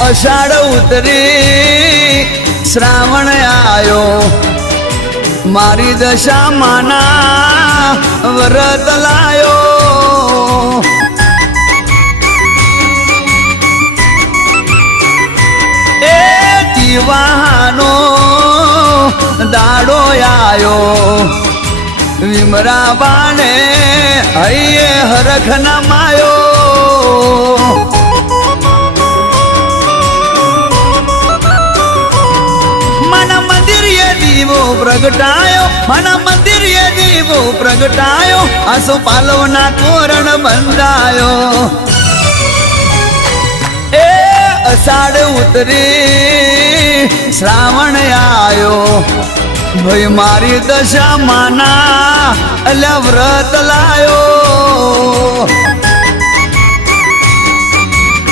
અષાઢ ઉતરી શ્રાવણ આયો મારી દશા માના વ્રત લાયો એ દીવાનો દાડો આયો વિમરા બાને હૈયે હરખ ના માયો દીવો પ્રગટાયો મના મંદિર એ દીવો પ્રગટાયો આસો પાલવના તોરણ બંધાયો એ અષાઢ ઉતરી શ્રાવણ આયો ભાઈ મારી દશા માના અલ્યા વ્રત લાયો